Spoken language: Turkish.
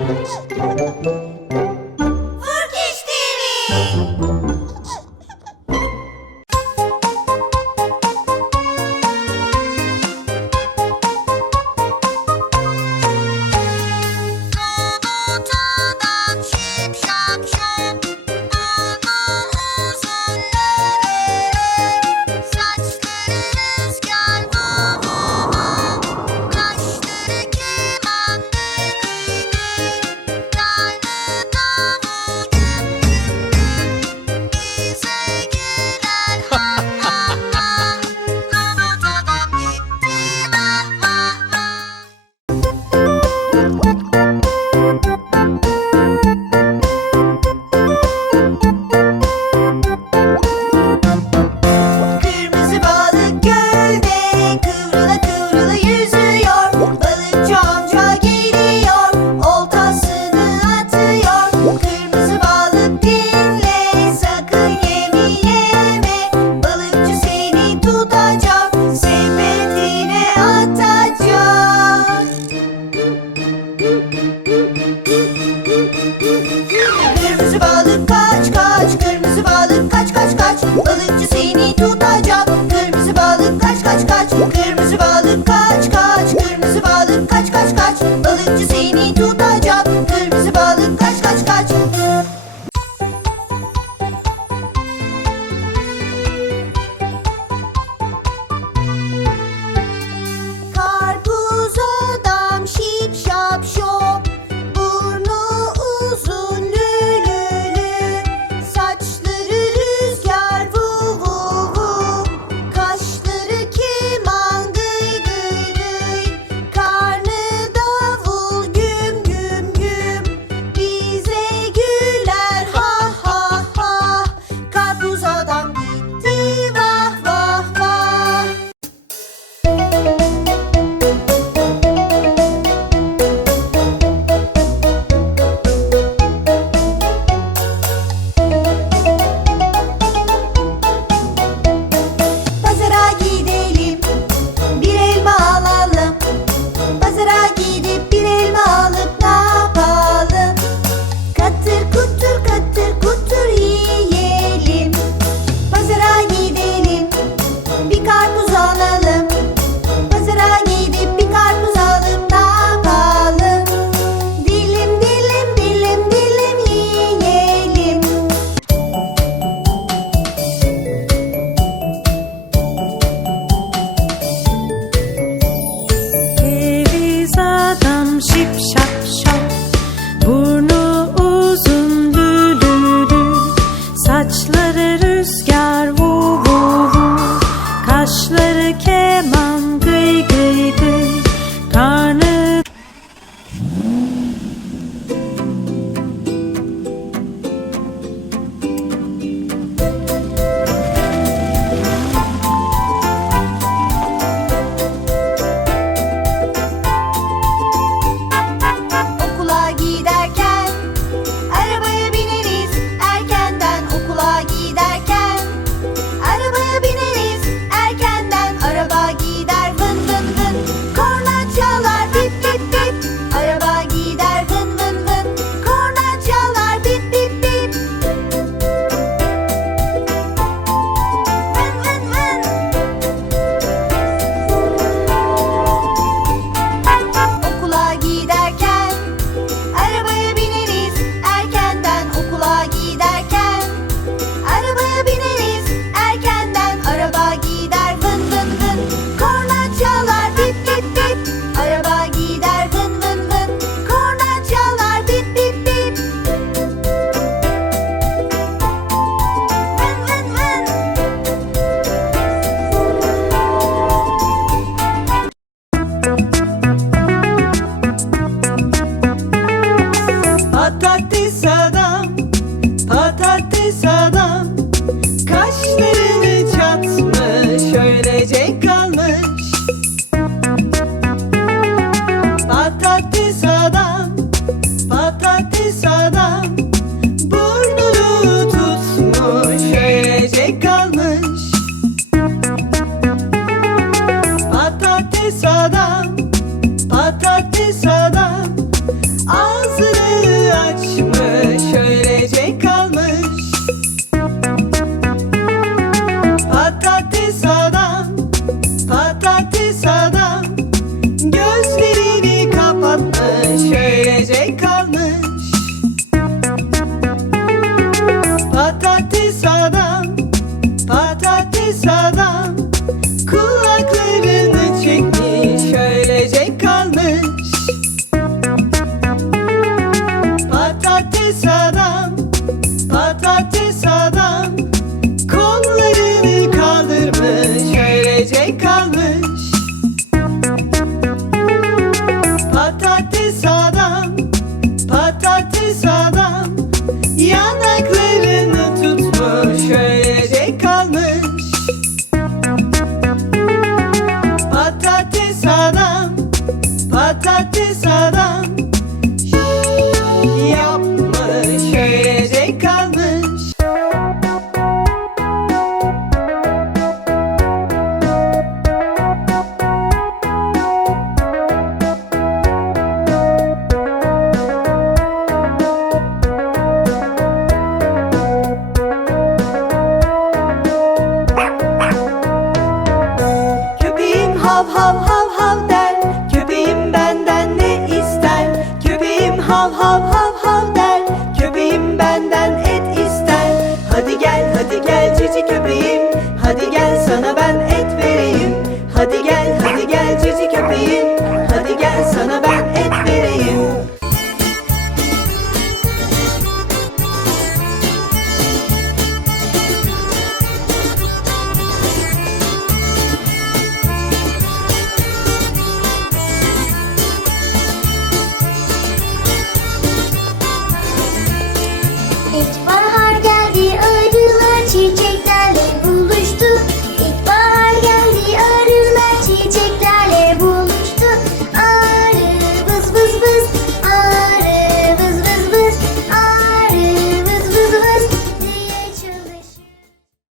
Furkiş TV. Sad.